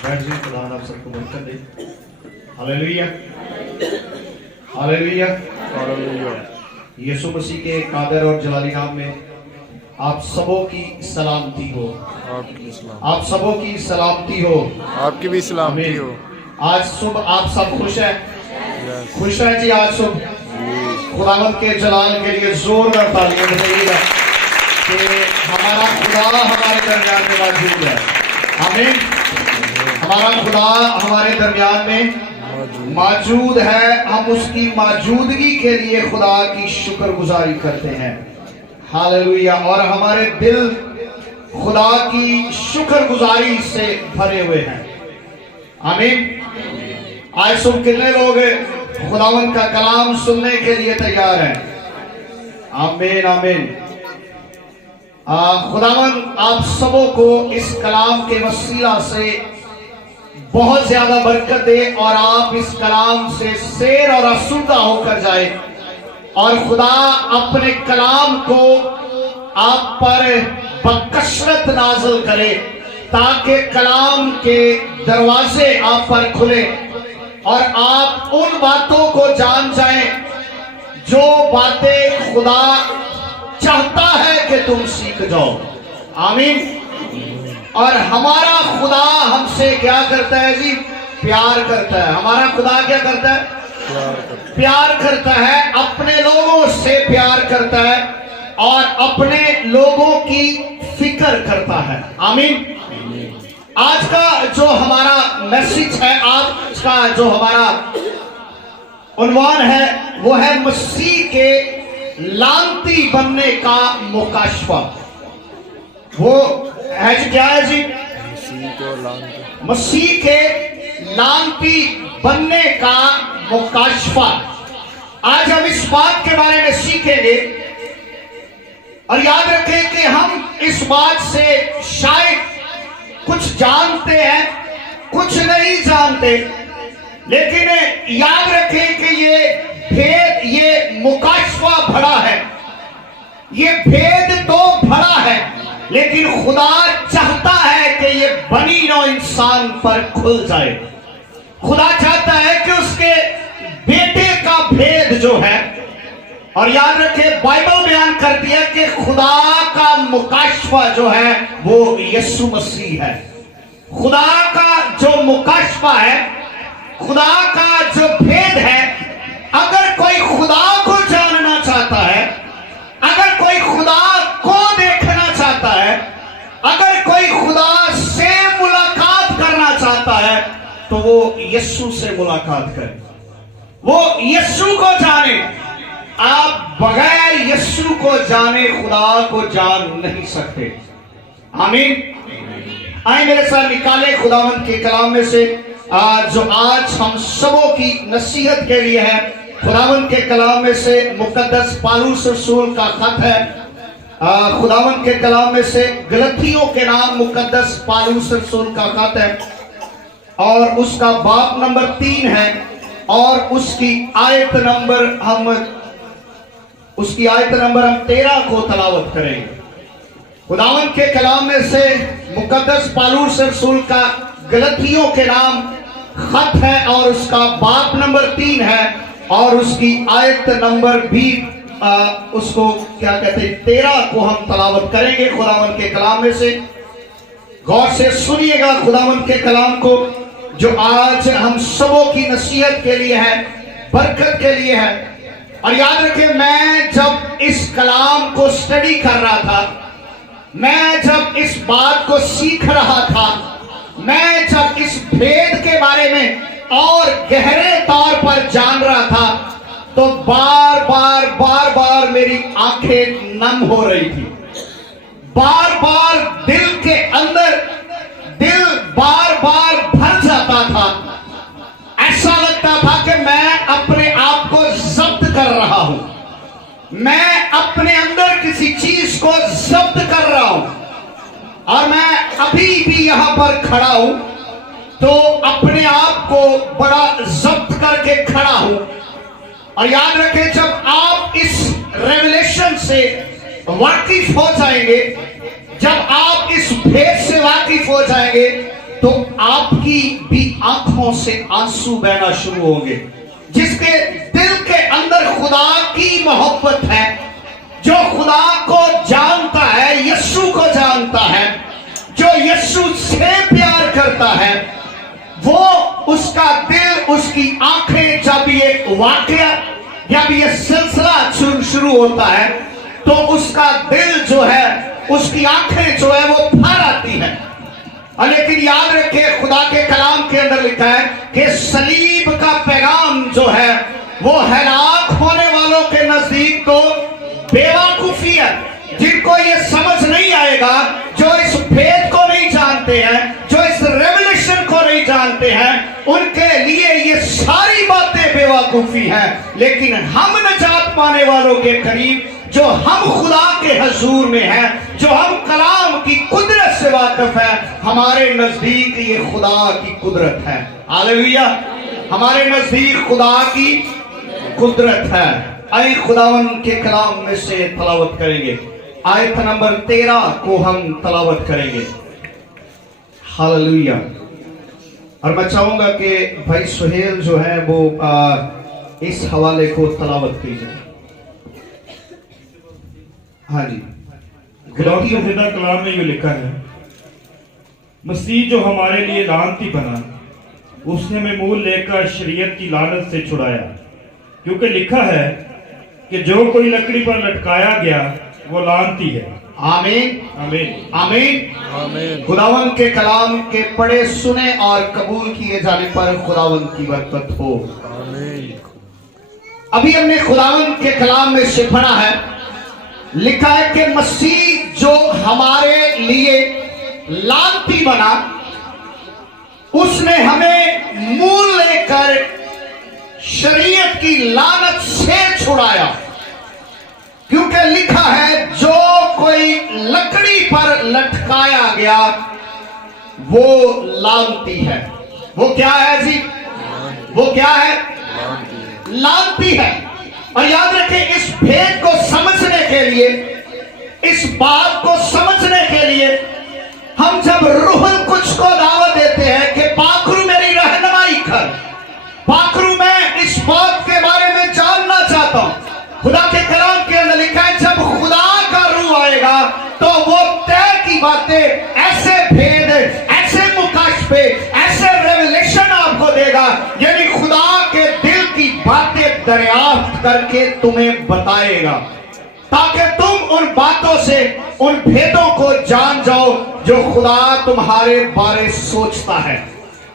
बैठ जाइए, खुदा आप सबको बरकत दे। Hallelujah, hallelujah, hallelujah. Yeshu Masih के कादर और जलाली नाम में आप सबों की सलामती हो, आप सबों की सलामती हो, आपकी भी सलामती हो। आज सुबह आप सब खुश है, खुश है जी। आज सुबह खुदावंद के जलाल के लिए जोरदार तालियां बजाइएगा कि हमारा खुदा हमारे दरमियान में मौजूद है। आमीन। हमारा खुदा हमारे दरमियान में मौजूद है। हम उसकी मौजूदगी के लिए खुदा की शुक्रगुजारी करते हैं। हालेलुया। और हमारे दिल खुदा की शुक्रगुजारी से भरे हुए हैं। आमीन। आज सुबह कितने लोग खुदावंद का कलाम सुनने के लिए तैयार हैं? आमीन, आमीन। खुदावंद आप सबों को इस कलाम के वसीला से बहुत ज्यादा बरकत दे और आप इस कलाम से सैर और आसूदा होकर जाए और खुदा अपने कलाम को आप पर बकसरत नाज़िल करे ताकि कलाम के दरवाजे आप पर खुले और आप उन बातों को जान जाएं जो बातें खुदा चाहता है कि तुम सीख जाओ। आमीन। और हमारा खुदा हमसे क्या करता है जी? प्यार करता है। हमारा खुदा क्या करता है? प्यार करता है। अपने लोगों से प्यार करता है और अपने लोगों की फिक्र करता है। आमीन। आज का जो हमारा मैसेज है, आज का जो हमारा उन्वान है, वो है मसीह के लानती बनने का मुकाशफा। वो है जी, क्या है जी? मसीह के लानती बनने का मुकाशफा। आज हम इस बात के बारे में सीखेंगे और याद रखें कि हम इस बात से शायद कुछ जानते हैं, कुछ नहीं जानते, लेकिन याद रखें कि ये भेद, ये मुकाशफा भरा है, ये भेद तो भरा है, लेकिन खुदा चाहता है कि ये बनी नौ इंसान पर खुल जाए। खुदा चाहता है कि उसके बेटे का भेद जो है, और याद रखें बाइबल बयान करती है कि खुदा का मुकाशफा जो है वो यीशु मसीह है। खुदा का जो मुकाशफा है, खुदा का जो भेद है, अगर कोई खुदा को जानना चाहता है, अगर कोई खुदा को देखना चाहता है, अगर कोई खुदा से मुलाकात करना चाहता है, तो वो यीशु से मुलाकात करे, वो यीशु को जाने। आप बगैर यीशु को जाने खुदा को जान नहीं सकते। आमीन। आए मेरे साथ निकाले खुदावंद के कलाम में से जो आज हम सबों की नसीहत के लिए है। खुदावंद के कलाम में से मुकद्दस पौलुस रसूल का खत है। खुदावंद के कलाम में से गलतियों के नाम मुकद्दस पौलुस रसूल का खत है और उसका बाब नंबर 3 है और उसकी आयत नंबर हम 13 को तलावत करेंगे। खुदावंद के कलाम में से मुकद्दस पौलुस रसूल का गलतियों के नाम खत है और उसका बाब नंबर 3 है और उसकी आयत नंबर भी उसको क्या कहते हैं 13 को हम तलावत करेंगे खुदावंद के कलाम में से। गौर से सुनिएगा खुदावंद के कलाम को जो आज हम सबों की नसीहत के लिए है। برکت کے لیے ہے. اور یاد رکھیں میں جب اس کلام کو سٹڈی کر رہا تھا, میں جب اس بات کو سیکھ رہا تھا, میں جب اس بھید کے بارے میں اور گہرے طور پر جان رہا تھا, تو بار بار میری آنکھیں نم ہو رہی تھی. بار بار دل کے اندر دل بار بھر جاتا تھا. ایسا لگتا تھا کہ میں اپنے آپ کو ضبط کر رہا ہوں, میں اپنے اندر کسی چیز کو ضبط کر رہا ہوں. اور میں ابھی بھی یہاں پر کھڑا ہوں تو اپنے آپ کو بڑا ضبط کر کے کھڑا ہوں. اور یاد رکھیں جب آپ اس ریولیشن سے واقف ہو جائیں گے, جب آپ اس بھید سے واقف ہو جائیں گے, تو آپ کی بھی آنکھوں سے آنسو بہنا شروع ہوں گے. جس کے دل کے اندر خدا کی محبت ہے, جو خدا کو جانتا ہے, یسوع کو جانتا ہے, جو یسوع سے پیار کرتا ہے, وہ اس کا دل, اس کی آنکھیں جب یہ واقعہ جب یہ سلسلہ شروع ہوتا ہے تو اس کا دل جو ہے, اس کی آنکھیں جو ہے وہ بھر آتی ہیں. لیکن یاد رکھیں خدا کے کلام کے اندر لکھا ہے کہ صلیب کا پیغام جو ہے وہ ہلاک ہونے والوں کے نزدیک تو بیوقوفی ہے. جن کو یہ سمجھ نہیں آئے گا, جو اس بھید کو نہیں جانتے ہیں, جو اس ریولیشن کو نہیں جانتے ہیں, ان کے لیے یہ ساری باتیں بیوقوفی ہیں. لیکن ہم نجات پانے والوں کے قریب, جو ہم خدا کے حضور میں ہیں, جو ہم کلام کی قدرت سے واقف ہیں, ہمارے نزدیک یہ خدا کی قدرت ہے. ہاللیلویا, ہمارے نزدیک خدا کی قدرت ہے. آئے خداوند کے کلام میں سے تلاوت کریں گے. آیت نمبر 13 کو ہم تلاوت کریں گے. ہاللیلویا. اور میں چاہوں گا کہ بھائی سہیل جو ہے وہ اس حوالے کو تلاوت کیجئے. ہاں جی. خداوند کا زندہ کلام میں یہ لکھا ہے, مسیح جو ہمارے لیے لعنتی بنا, اس نے ہمیں مول لے کر شریعت کی لعنت سے چھڑایا. کیونکہ لکھا ہے کہ جو کوئی لکڑی پر لٹکایا گیا وہ لعنتی ہے. آمین آمین آمین آمین. خداوند کے کلام کے پڑھے سنے اور قبول کیے جانے پر خداوند کی برکت ہو. آمین. ابھی ہم نے خداوند کے کلام میں سے پڑھا ہے, لکھا ہے کہ مسیح جو ہمارے لیے لعنتی بنا, اس نے ہمیں مول لے کر شریعت کی لعنت سے چھڑایا. کیونکہ لکھا ہے جو کوئی لکڑی پر لٹکایا گیا وہ لعنتی ہے. وہ کیا ہے جی؟ وہ کیا ہے؟ لعنتی ہے. اور یاد رکھیں اس بھید کو سمجھنے کے لیے, اس بات کو سمجھنے کے لیے, ہم جب روح القدس کو دعوت دیتے ہیں کہ پاکرو میری رہنمائی کر, پاکرو میں اس بات کے بارے میں جاننا چاہتا ہوں. خدا کے کلام کے اندر لکھا ہے جب خدا کا روح آئے گا تو وہ طے کی باتیں, ایسے بھید, ایسے مکاشفے, ایسے ریولیشن آپ کو دے گا, یعنی خدا کے دل کی باتیں دریافت کر کے تمہیں بتائے گا, تاکہ تم ان باتوں سے ان بھیدوں کو جان جاؤ جو خدا تمہارے بارے سوچتا ہے,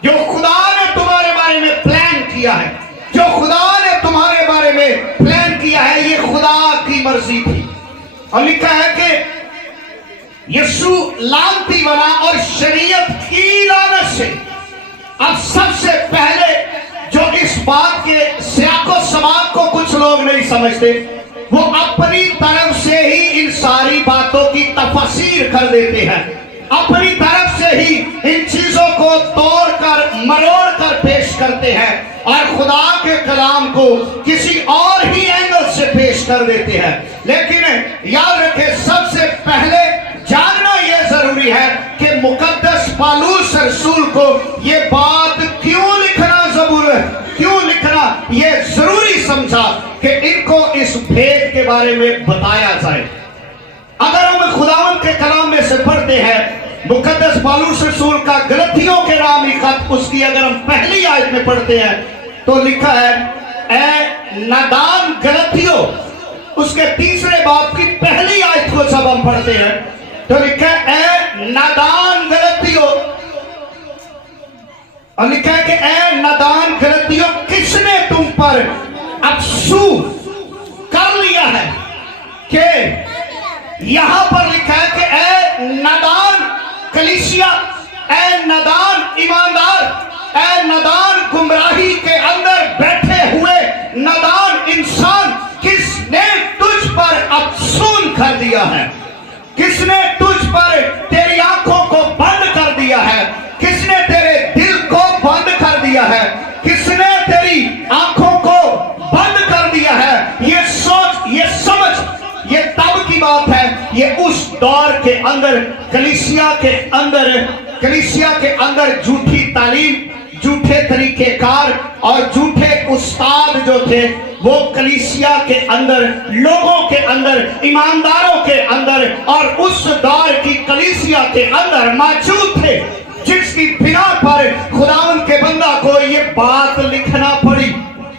جو خدا نے تمہارے بارے میں پلان کیا ہے, جو خدا نے تمہارے بارے میں پلان کیا ہے. یہ خدا کی مرضی تھی. اور لکھا ہے کہ یسوع لعنتی بنا اور شریعت کی لعنت سے. اب سب سے پہلے جو اس بات کے سیاق و سباق کو کچھ لوگ نہیں سمجھتے, وہ اپنی طرف سے ہی ان ساری باتوں کی تفسیر کر دیتے ہیں, اپنی طرف سے ہی ان چیزوں کو توڑ کر مروڑ کر پیش کرتے ہیں, اور خدا کے کلام کو کسی اور ہی اینگل سے پیش کر دیتے ہیں. لیکن یاد رکھیں سب سے پہلے جاننا یہ ضروری ہے کہ مقدس پالوس رسول کو یہ بات کیوں لکھنا یہ ضروری سمجھا کہ ان کو اس بھید کے بارے میں بتایا جائے. اگر ہم خداوند کے کلام میں سے پڑھتے ہیں مقدس پالوس رسول کا غلطیوں کے نامی خط, اس کی اگر ہم پہلی آیت میں پڑھتے ہیں تو لکھا ہے اے نادان غلطیوں، اس کے تیسرے باب کی پہلی آیت کو جب ہم پڑھتے ہیں تو لکھا ہے اے نادان غلطیوں، اور لکھا ہے کہ اے نادان غلطیوں کس نے تم پر افسوس کر لیا ہے، کہ یہاں پر لکھا ہے کہ اے نادان کلیسیا، اے نادان ایماندار، اے نادان گمراہی کے اندر بیٹھے ہوئے نادان انسان، کس نے تجھ پر افسون کر دیا ہے، کس نے تجھ پر تیری آنکھوں کو بند کر دیا ہے، کس نے تیرے دل کو بند کر دیا ہے، کس نے تیری آنکھوں کو بند کر دیا ہے۔ یہ سوچ، یہ سمجھ، یہ تب کی بات ہے، یہ اس دور کے اندر کلیسیا کے اندر جھوٹی تعلیم، جھوٹے طریقہ کار اور جھوٹے استاد جو تھے وہ کلیسیا کے اندر، لوگوں کے اندر، ایمانداروں کے اندر اور اس دور کی کلیسیا کے اندر موجود تھے، جس کی بنا پر خداوند کے بندہ کو یہ بات لکھنا پڑی،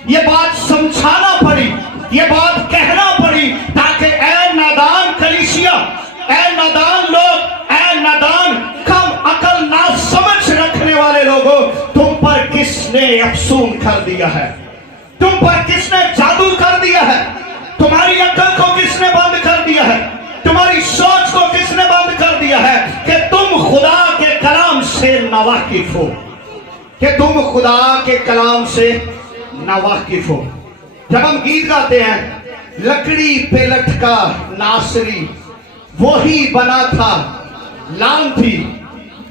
یہ بات سمجھانا پڑی، یہ بات کہنا پڑی، تاکہ اے نادان کلیسیا، اے نادان لوگ، اے نادان کم عقل نہ سمجھ رکھنے والے لوگوں، تم پر کس نے افسون کر دیا ہے، تم پر کس نے جادو کر دیا ہے، تمہاری عقل کو کس نے بند کر دیا ہے، تمہاری سوچ کو کس نے بند کر دیا ہے کہ تم خدا کے کلام سے ناواقف ہو، کہ تم خدا کے کلام سے ناواقف ہو۔ جب ہم گیت گاتے ہیں لکڑی پہ لٹکا ناصری وہی بنا تھا لان تھی،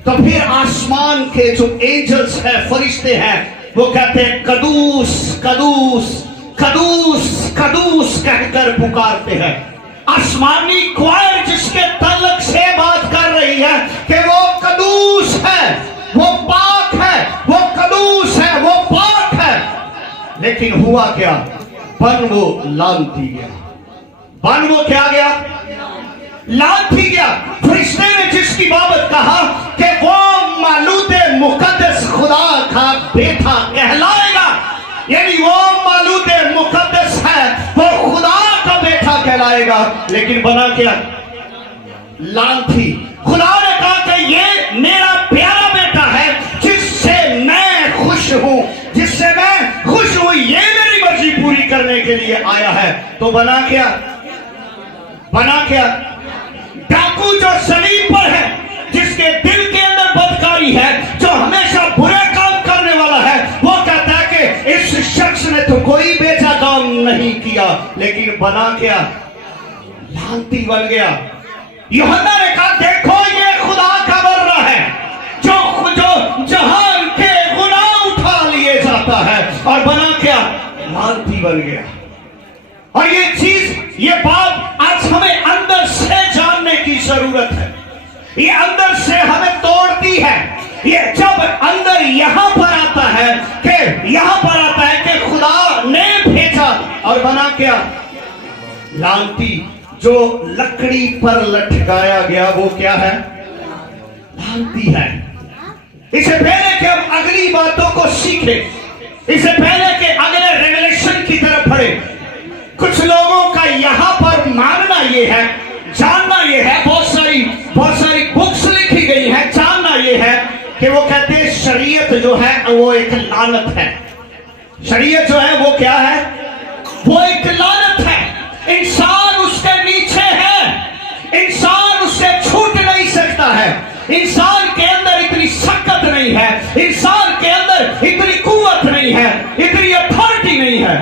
تو پھر آسمان کے جو اینجلز ہیں، فرشتے ہیں، وہ کہتے ہیں قدوس قدوس قدوس قدوس کہہ کر پکارتے ہیں۔ آسمانی کوائر جس کے تعلق سے بات کر رہی ہے کہ وہ قدوس ہے، وہ پاک ہے، وہ قدوس ہے، وہ پاک ہے، لیکن ہوا کیا؟ بن وہ لانتی گیا، بن وہ کیا گیا؟ لانتی گیا۔ فرشتے نے جس کی بابت کہا کہ وہ مولود مقدس خدا کا بیٹا کہلائے گا، یعنی وہ مولود مقدس ہے، وہ خدا کا بیٹا کہلائے گا، لیکن بنا کیا؟ لانتی۔ خدا نے کہا کہ یہ میرا پیارا بیٹا ہے جس سے میں خوش ہوں، جس سے میں خوش ہوں، یہ میری مرضی پوری کرنے کے لیے آیا ہے۔ تو بنا کیا؟ بنا کیا؟ ڈاکو جو صلیب پر ہے، جس کے دل کے اندر بدکاری ہے، جو ہمیشہ برے کام کرنے والا ہے، وہ کہتا ہے کہ اس شخص نے تو کوئی بیچا کام نہیں کیا، لیکن بنا کیا؟ لعنتی بن گیا۔ یوحنا نے کہا دیکھو یہ خدا کا بندہ ہے جو جہان کے گناہ اٹھا لیے جاتا ہے، اور بنا کیا؟ لعنتی بن گیا۔ اور یہ چیز، یہ بات آج ہمیں اندر سے جاننے کی ضرورت ہے، یہ اندر سے ہمیں توڑتی ہے۔ یہ جب اندر یہاں پر آتا ہے کہ خدا نے بھیجا، اور بنا کیا؟ لعنتی۔ جو لکڑی پر لٹکایا گیا وہ کیا ہے؟ لعنتی ہے۔ اسے پہلے کہ ہم اگلی باتوں کو سیکھیں، اسے پہلے کہ اگلے ریولیشن کی طرف بڑھیں، کچھ لوگوں کا یہاں پر ماننا یہ ہے، جاننا یہ ہے، بہت ساری بکس لکھی گئی ہیں، جاننا یہ ہے کہ وہ کہتے ہیں شریعت جو ہے وہ ایک لعنت ہے۔ شریعت جو ہے وہ کیا ہے؟ وہ ایک لعنت ہے۔ انسان اس کے نیچے ہے، انسان اس سے چھوٹ نہیں سکتا ہے، انسان کے اندر اتنی سکت نہیں ہے، انسان کے اندر اتنی قوت نہیں ہے، اتنی اتھارٹی نہیں ہے۔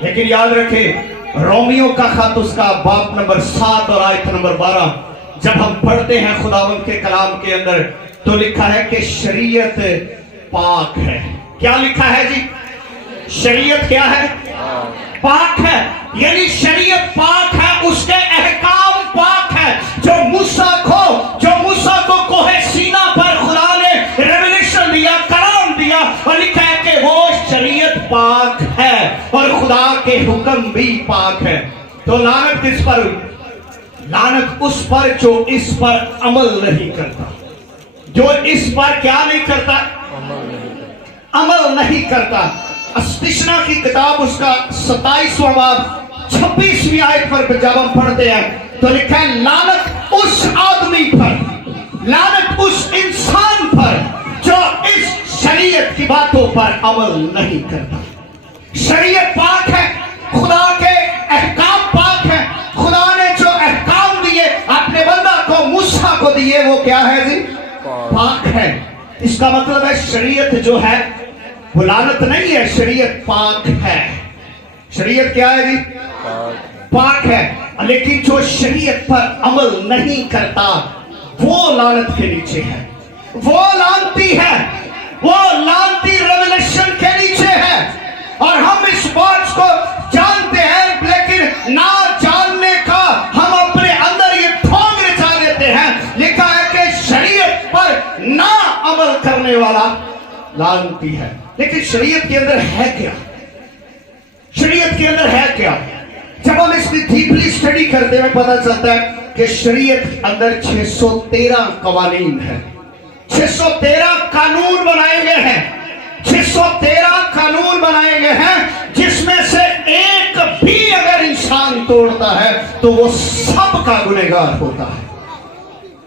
لیکن یاد رکھیں رومیو کا خط اس کا باب نمبر 7 اور آیت نمبر 12 جب ہم پڑھتے ہیں خداوند کے کلام کے اندر تو لکھا ہے کہ شریعت پاک ہے۔ کیا لکھا ہے جی؟ شریعت کیا ہے؟ پاک ہے، یعنی شریعت پاک ہے، اس کے احکام پاک ہے۔ جو موسیٰ کو کوہ سینا پر خدا نے ریولیشن دیا، کلام دیا، اور لکھا ہے کہ وہ شریعت پاک ہے اور خدا کے حکم بھی پاک ہے۔ تو لعنت کس پر؟ لعنت اس پر جو اس پر عمل نہیں کرتا، جو اس پر کیا نہیں کرتا؟ عمل نہیں کرتا۔ अस्तिशना की किताब उसका 27वां बाब 26वीं आयत पर जब हम पढ़ते हैं तो लिखा है, लानत उस आदमी पर, लानत उस इंसान पर जो इस शरीयत की बातों पर अमल नहीं करता। शरीयत पाक है, खुदा के अहकाम पाक है। खुदा ने जो अहकाम दिए अपने बंदा को, मूसा को दिए, वो क्या है जी? पाक है। इसका मतलब है शरीयत जो है वो लानत नहीं है, शरीयत पाक है। शरीयत क्या है जी? पाक है। लेकिन जो शरीयत पर अमल नहीं करता वो लानत के नीचे है, वो लानती है, वो लानती रेवलेशन के नीचे है। और हम इस बात को जानते हैं, लेकिन ना जानने का हम अपने अंदर ये ढोंग रचा देते हैं। लिखा है कि शरीयत पर ना अमल करने वाला लानती है। लेकिन शरीयत के अंदर है क्या? शरीयत के अंदर है क्या? जब हम इसकी डीपली स्टडी करते हैं पता चलता है कि शरीयत के अंदर 613 कवानीन है, 613 कानून बनाए गए हैं, 613 कानून बनाए गए हैं, जिसमें से एक भी अगर इंसान तोड़ता है तो वो सबका गुनहगार होता है,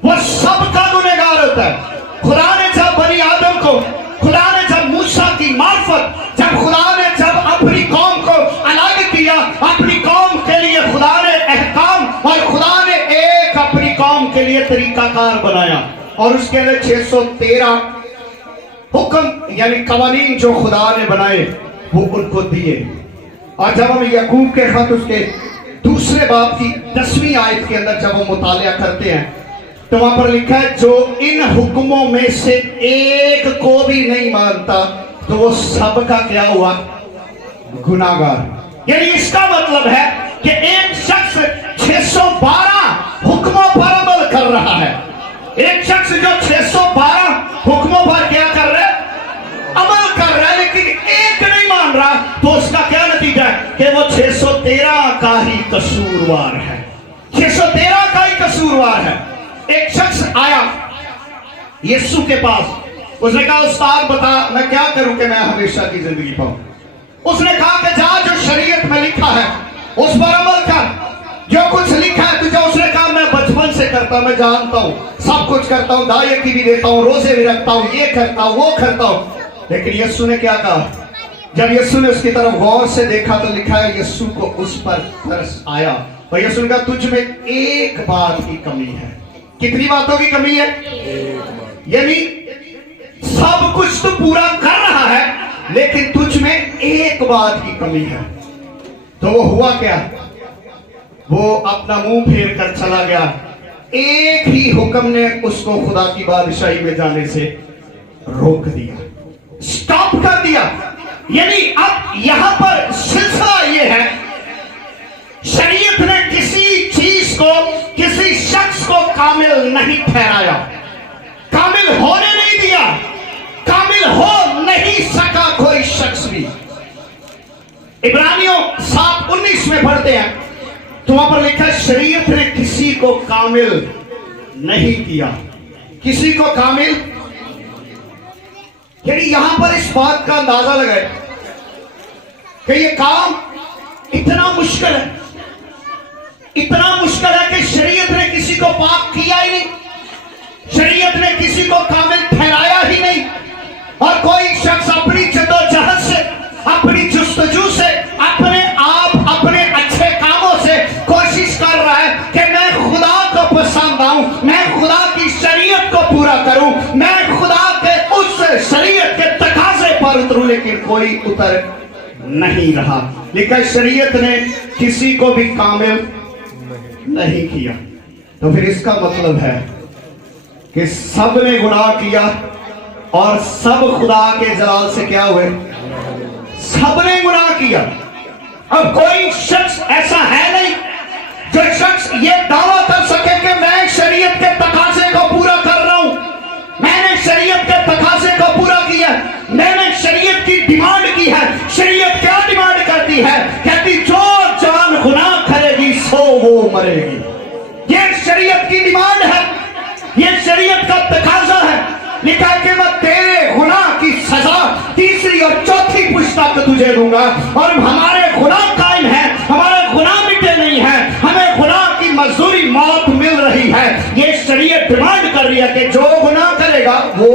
वो सबका गुनहगार होता है। खुदा ने जब बनी आदम को, खुदा ने जब मूसा की मार्फत, जब खुदा ने जब अपनी कौम को अलग किया, अपनी कौम के लिए खुदा ने अहकाम और खुदा ने एक अपनी कौम के लिए तरीकाकार बनाया और उसके अंदर 613 हुक्म यानी कवानीन जो खुदा ने बनाए वो उनको दिए। और जब हम याकूब के खत उसके दूसरे बाब की 10वीं आयत के अंदर जब हम मुतालिया करते हैं तो वहां पर लिखा है, जो इन हुक्मों में से एक को भी नहीं मानता तो वो सबका क्या हुआ? गुनाहगार। यानी इसका मतलब है कि एक शख्स 612 हुक्मों पर अमल कर रहा है, एक शख्स जो 612 हुक्मों पर क्या कर रहा है? अमल कर रहा है, लेकिन एक नहीं मान रहा, तो उसका क्या नतीजा है कि वो 613 का ही कसूरवार है, 613 का ही कसूरवार है। एक शख्स आया यीशु के पास, उसने कहा, उस्ताद बता मैं क्या करूं कि मैं हमेशा की जिंदगी पाऊं। उसने कहा कि जा जो शरीयत में लिखा है उस पर अमल कर, जो कुछ लिखा है तुझे। उसने कहा मैं बचपन से करता हूं, मैं जानता हूं, सब कुछ करता हूं, दाये की भी देता हूं, रोजे भी रखता हूं, ये करता हूं, वो करता हूं। लेकिन यीशु ने क्या कहा? जब यीशु ने उसकी तरफ गौर से देखा तो लिखा है यीशु को उस पर तरस आया और यीशु ने कहा तुझ में एक बात की कमी है। कितनी बातों की कमी है? यानी सब कुछ तो पूरा कर रहा है लेकिन तुझ में एक बात की कमी है। तो वो हुआ क्या? वो अपना मुंह फेर कर चला गया। एक ही हुक्म ने उसको खुदा की बादशाही में जाने से रोक दिया, स्टॉप कर दिया। यानी अब यहां पर सिलसिला ये है, शरीयत ने किसी चीज को, किसी शख्स को कामिल नहीं ठहराया, कामिल होने नहीं दिया, कामिल हो नहीं सका कोई शख्स भी। इब्रानियों 7:19 में पढ़ते हैं तो वहां पर लिखा है शरीयत ने किसी को कामिल नहीं किया, किसी को कामिल। यानी यहां पर इस बात का अंदाजा लगाए कि ये काम इतना मुश्किल है, इतना मुश्किल है कि शरीयत ने किसी को पाक किया ही नहीं, शरीयत ने किसी को कामिल ठहराया ही नहीं। और कोई शख्स अपनी जद्दोजहद से, अपनी जुस्तजू से, अपने आप, अपने अच्छे कामों से कोशिश कर रहा है कि मैं खुदा को पसंद आऊं, मैं खुदा की शरीयत को पूरा करूं, मैं खुदा के उस शरीयत के तकाजे पर उतरूं, लेकिन कोई उतर नहीं रहा। लेकिन शरीयत ने किसी को भी कामिल नहीं किया। तो फिर इसका मतलब है कि सब ने गुनाह किया और सब खुदा के जलाल से क्या हुए? सब ने गुनाह किया। अब कोई शख्स ऐसा है नहीं जो शख्स ये दावा कर सके कि मैं शरीयत के तकाजे को पूरा कर रहा हूं, मैंने शरीयत के तकाजे को पूरा किया, मैंने शरीयत की डिमांड की है। शरीयत क्या डिमांड करती है? कहती जो जान गुनाह करेगी सो वो मरेगी। ये शरीयत की डिमांड है, ये शरीयत का तकाजा है। लिखा कि मैं तेरे गुनाह की सजा तीसरी और चौथी पुश्ता को तुझे दूंगा। और हमारे गुनाह कायम है, हमारे गुनाह मिटे नहीं है, हमें गुनाह की मजदूरी मौत मिल रही है। ये शरीयत डिमांड कर रही है कि जो गुनाह करेगा वो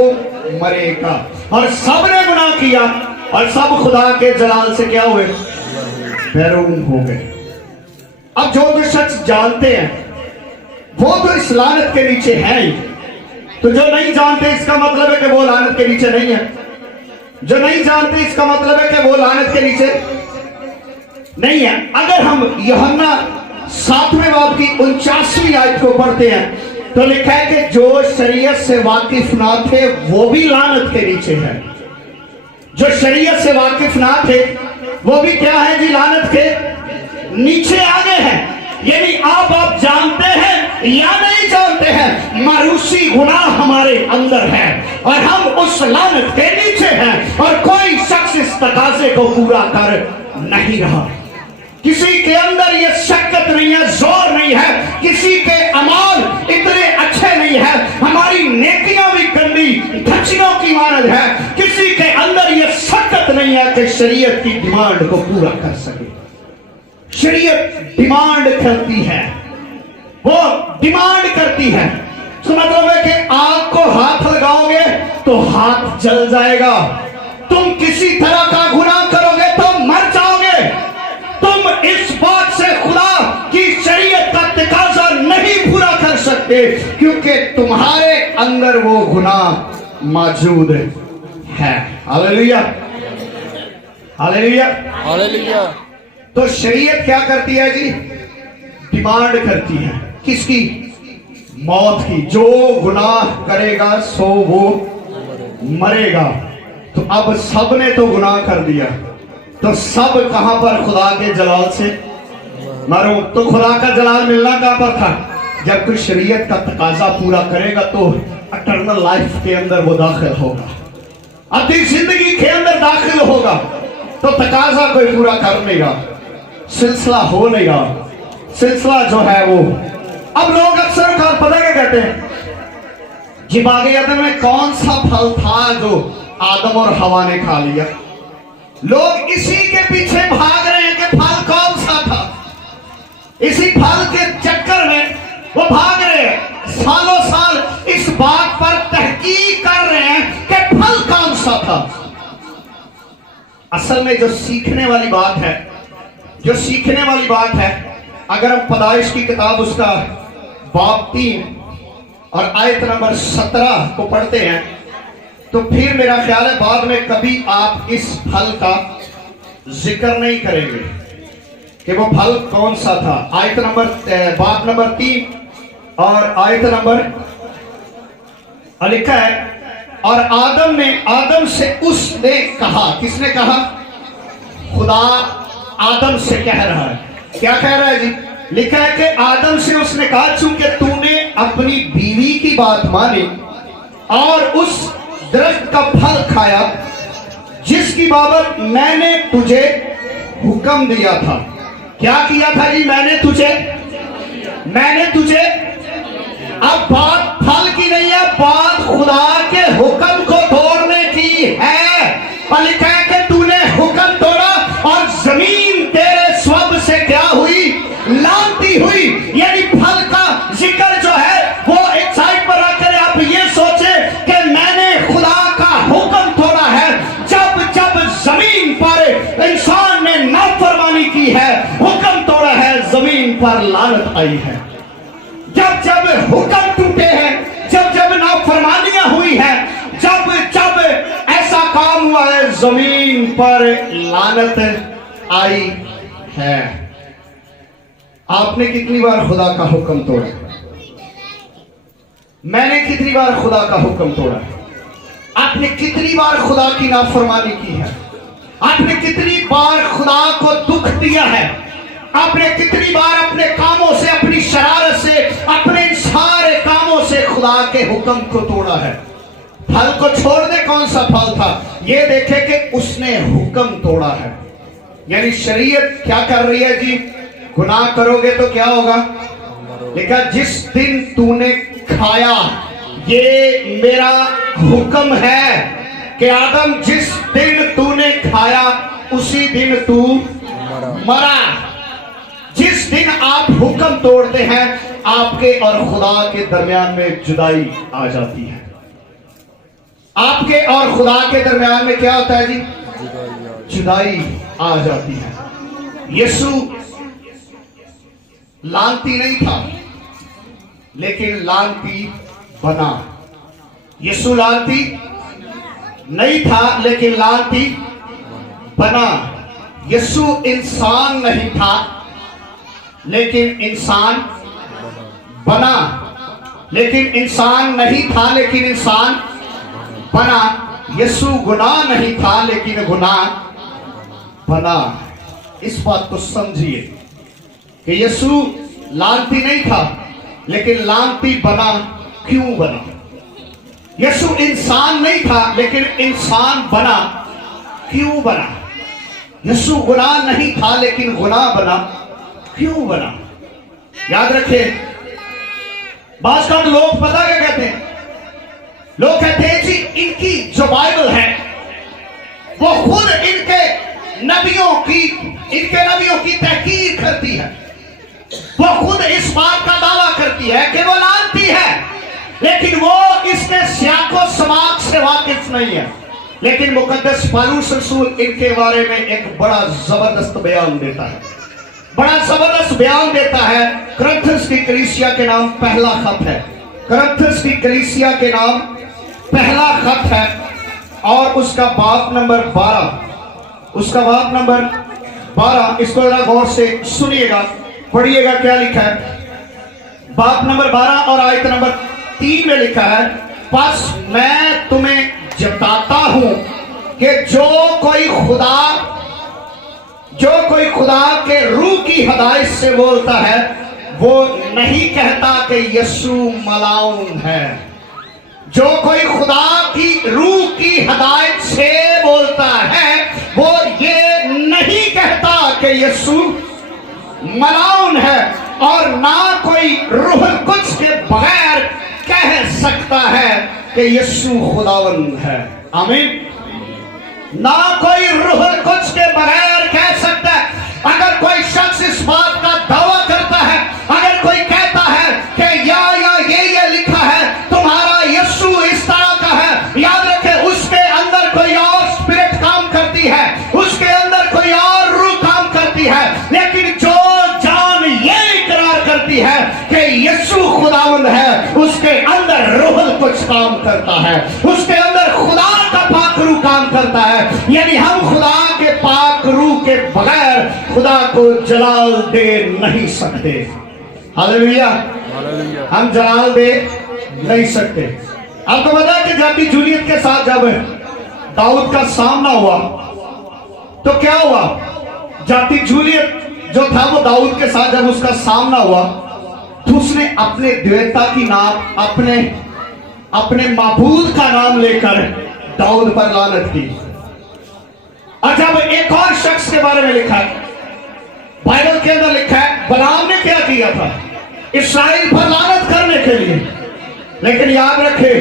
मरेगा। और सबने गुनाह किया और सब खुदा के जलाल से क्या हुए? महरूम हो गए। अब जो शख्स जानते हैं वो तो इस लानत के नीचे है ही, तो जो नहीं जानते इसका मतलब है कि वो लानत के नीचे नहीं है। जो नहीं जानते इसका मतलब है कि वो लानत के नीचे नहीं है। अगर हम यूहन्ना 7वें बाब की 49वीं आयत को पढ़ते हैं तो लिखा है कि जो शरीयत से वाकिफ ना थे वो भी लानत के नीचे है। जो शरीयत से वाकिफ ना थे वो भी क्या है जी? लानत के नीचे आ गए हैं। यानी आप जानते हैं या नहीं जानते हैं, मारूसी गुनाह हमारे अंदर है और हम उस लानत के नीचे हैं और कोई शख्स इस तकाजे को पूरा कर नहीं रहा। किसी के अंदर ये शक्कत नहीं है, जोर नहीं है, किसी के अमाल इतने अच्छे नहीं है, हमारी नेकियां भी गंदी धचियों की मानद है। किसी के अंदर ये शक्कत नहीं है कि शरीयत की डिमांड को पूरा कर सके। शरीयत डिमांड करती है, वो डिमांड करती है। तो मतलब है कि आग को हाथ लगाओगे तो हाथ जल जाएगा। तुम किसी तरह का गुनाह करोगे तो मर जाओगे। तुम इस बात से खुदा की शरीयत का तकाजा नहीं पूरा कर सकते क्योंकि तुम्हारे अंदर वो गुनाह मौजूद है। Hallelujah, hallelujah, hallelujah. तो शरीयत क्या करती है जी? डिमांड करती है किसकी? मौत की। जो गुनाह करेगा सो वो मरेगा। तो अब सब ने तो गुनाह कर दिया, तो सब कहां पर? खुदा के जलाल से मरो। तो खुदा का जलाल मिलना कहां पर था? जब कोई शरीयत का तकाजा पूरा करेगा तो इटर्नल लाइफ के अंदर वो दाखिल होगा, अति जिंदगी के अंदर दाखिल होगा। तो तकाजा कोई पूरा कर नहीं रहा, सिलसिला हो नहीं रहा, सिलसिला जो है वो। अब लोग अक्सर पता क्या कहते हैं? जी बागे अदम में कौन सा फल था जो आदम और हवा ने खा लिया? लोग इसी के पीछे भाग रहे हैं कि फल कौन सा था। इसी फल के चक्कर में वो भाग रहे हैं, सालों साल इस बात पर तहकीक कर रहे हैं कि फल कौन सा था। असल में जो सीखने वाली बात है, जो सीखने वाली बात है, अगर हम पैदाइश की किताब उसका बाब 3 और आयत नंबर 17 को पढ़ते हैं तो फिर मेरा ख्याल है बाद में कभी आप इस फल का जिक्र नहीं करेंगे कि वो फल कौन सा था। आयत नंबर बाब नंबर 3 और आयत नंबर लिखा है, और आदम से उसने कहा। किसने कहा? खुदा आदम से कह रहा है। क्या कह रहा है जी? लिखा है कि आदम से उसने कहा चूंकि तूने अपनी बीवी की बात मानी और उस दरख्त का फल खाया जिसकी बाबत मैंने तुझे हुक्म दिया था। क्या किया था जी? मैंने तुझे अब बात फल की नहीं है, बात खुदा के हुक्म को तोड़ने की है। और लिखा है कि तूने हुक्म तोड़ा और जमीन तेरे स्वब से क्या हुई? लानती हुई। यानी फल का जिक्र जो है वो एक साइड पर रखकर आप ये सोचे कि मैंने खुदा का हुक्म तोड़ा है। जब जब जमीन पर इंसान ने नाफरमानी की है, हुक्म तोड़ा है, जमीन पर लानत आई है। जब जब हुक्म टूटे हैं, जब जब नाफरमानियां हुई है, जब जब ऐसा काम हुआ है, जमीन पर लानत आई है। आपने कितनी बार खुदा का हुक्म तोड़ा? मैंने कितनी बार खुदा का हुक्म तोड़ा? आपने कितनी बार खुदा की नाफरमानी की है? आपने कितनी बार खुदा को दुख दिया है? आपने कितनी बार अपने कामों से, अपनी शरारत से, अपने सारे कामों से खुदा के हुक्म को तोड़ा है? फल को छोड़ दे, कौन सा फल था? ये देखे कि उसने हुक्म तोड़ा है। यानी शरीयत क्या कर रही है जी? गुनाह करोगे तो क्या होगा? लिखा जिस दिन तूने खाया, ये मेरा हुक्म है कि आदम जिस दिन तूने खाया उसी दिन तू मरा। जिस दिन आप हुक्म तोड़ते हैं आपके और खुदा के दरमियान में जुदाई आ जाती है। आपके और खुदा के दरमियान में क्या होता है जी? जुदाई आ जाती है। यीशु लानती नहीं था लेकिन लानती बना। यीशु लानती नहीं था लेकिन लानती बना। यीशु इंसान नहीं था लेकिन इंसान बना। लेकिन इंसान नहीं था लेकिन इंसान बना। यीशु गुनाह नहीं था लेकिन गुनाह बना। इस बात को समझिए कि यीशु लानती नहीं था लेकिन लानती बना। क्यों बना? यीशु इंसान नहीं था लेकिन इंसान बना। क्यों बना? यीशु गुनाह नहीं था लेकिन गुनाह बना। क्यों बना? याद रखें, बात का लोग पता क्या कहते हैं? लोग कहते हैं जी इनकी जो बाइबल है वो खुद इनके नबियों की तहकीर करती है। वो खुद इस बात का दावा करती है कि वो लानती है, लेकिन वो इसके सियाको समाक से वाकिफ नहीं है। लेकिन मुकद्दस पौलुस रसूल इनके बारे में एक बड़ा जबरदस्त बयान देता है। बड़ा जबरदस्त बयान देता है। कुरिन्थियों की कलीसिया के नाम पहला खत है। कुरिन्थियों की कलीसिया के नाम पहला खत है और उसका बाब नंबर 12, उसका बाब नंबर 12, इसको जरा गौर से सुनिएगा, पढ़िएगा क्या लिखा है। बाब नंबर 12 और आयत नंबर 3 में लिखा है, बस मैं तुम्हें जताता हूं कि जो कोई खुदा के रूह की हदायत से बोलता है वो नहीं कहता कि यीशु मलाउन है। जो कोई खुदा की रूह की हदायत से बोलता है वो ये नहीं कहता कि यीशु मलाउन है, और ना कोई रूहुल कुद्स के बगैर कह सकता है कि यीशु खुदावंद है। आमीन। ना कोई रूहुल कुद्स के बगैर कह सकता है। अगर कोई शख्स इस बात का दावा करता है, अगर कोई कहता है कि या ये लिखा है तुम्हारा यीशु इस तरह का है, याद रखे उसके अंदर कोई और स्पिरिट काम करती है, उसके अंदर कोई और रूह काम करती है। लेकिन जो जान ये इकरार करती है कि यीशु खुदावंद है, उसके अंदर रूहुल कुद्स काम करता है, उसके अंदर खुदा का पाक रूह काम करता है। यानी हम खुदा के पाक रूह के बगैर खुदा को जलाल दे नहीं सकते। हालेलुया। हम जलाल दे नहीं सकते। आपको पता है कि जाति जूलियत के साथ जब दाऊद का सामना हुआ तो क्या हुआ? जाति जूलियत जो था वो दाऊद के साथ जब उसका सामना हुआ तो उसने अपने देवता की नाम, अपने माबूद का नाम लेकर दाऊद पर लानत की। और जब एक और शख्स के बारे में लिखा है, बाइबल के अंदर लिखा है, बलाम ने क्या किया था? इस्राएल पर लानत करने के लिए। लेकिन याद रखे,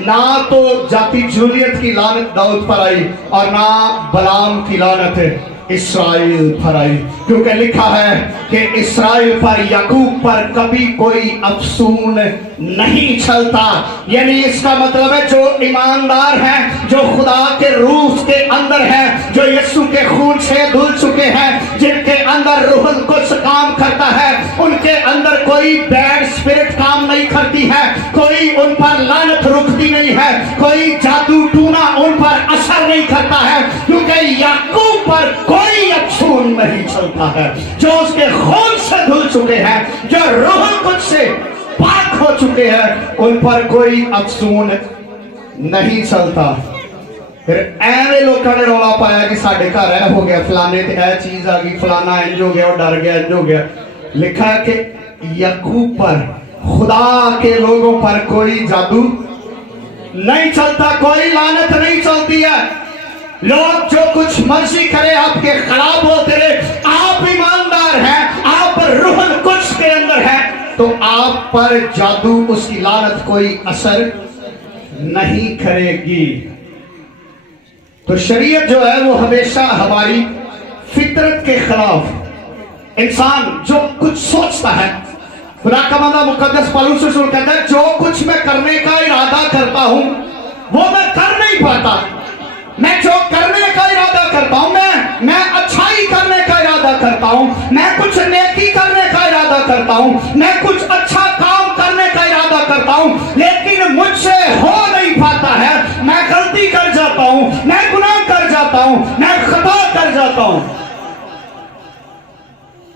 ना तो जाति जूलियत की लानत दाऊद पर आई और ना बलाम की लानत इस्राएल पर आई, क्योंकि लिखा है कि इस्राएल पर, याकूब पर कभी कोई अफसून नहीं चलता। यानी इसका मतलब है जो ईमानदार हैं, जो खुदा के रूह के अंदर हैं, जो यीशु के खून से धुल चुके हैं, जिनके अंदर रूहुल कुद्स काम करता है, उनके अंदर कोई बैड स्पिरिट काम नहीं करती है, कोई उन पर लानत रुकती नहीं है, कोई जादू टूना उन पर असर नहीं करता है, क्योंकि याकूब पर कोई अफसून नहीं चलता है। जो उसके खून से धुल चुके हैं, जो रूहुल कुद्स से पाक हो चुके हैं, उन पर कोई अफसून नहीं चलता। फिर एवं लोगों ने रौला पाया कि साढ़े घर ऐ हो गया, फलाने ते ऐ चीज आ गई, फलाना इंज हो गया, और डर गया, इंज हो गया। लिखा है कि याकूब पर, खुदा के लोगों पर कोई जादू नहीं चलता, कोई लानत नहीं चलती है। लोग जो कुछ मर्जी करे आपके खिलाफ होते रहे, आप ईमानदार हैं, आप रूहुल कुद्स के अंदर हैं, तो आप पर जादू, उसकी लानत कोई असर नहीं करेगी। تو شریعت جو ہے وہ ہمیشہ ہماری فطرت کے خلاف، انسان جو کچھ سوچتا ہے، خدا کا بندہ مقدس پالوس رسول کہتا ہے جو کچھ میں کرنے کا ارادہ کرتا ہوں وہ میں کر نہیں پاتا. میں جو کرنے کا ارادہ کرتا ہوں، میں اچھائی کرنے کا ارادہ کرتا ہوں، میں کچھ نیکی کرنے کا ارادہ کرتا ہوں، میں کچھ اچھا کام کرنے کا ارادہ کرتا ہوں، لیکن مجھ سے ہو نہیں پاتا ہے. میں غلطی کر جاتا ہوں، میں گناہ کر جاتا ہوں، میں خطا کر جاتا ہوں.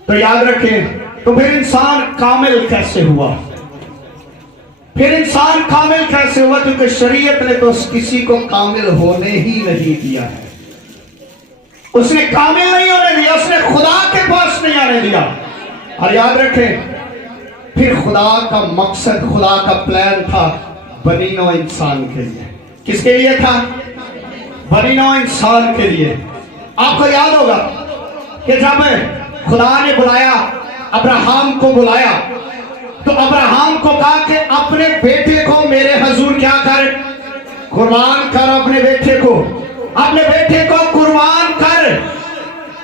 تو یاد رکھیں، تو پھر انسان کامل کیسے ہوا؟ پھر انسان کامل کیسے ہوا؟ کیونکہ شریعت نے تو کسی کو کامل ہونے ہی نہیں دیا ہے. اس نے کامل نہیں ہونے دیا، اس نے خدا کے پاس نہیں آنے دیا. اور یاد رکھیں، پھر خدا کا مقصد، خدا کا پلان تھا بنی نوع انسان کے لیے. کس کے لیے تھا؟ بنی نوع انسان کے لیے. آپ کو یاد ہوگا کہ جب خدا نے بلایا، ابراہم کو بلایا، تو ابراہم کو کہا کہ اپنے بیٹے کو میرے حضور کیا کر؟ قربان کر. اپنے بیٹے کو قربان کر.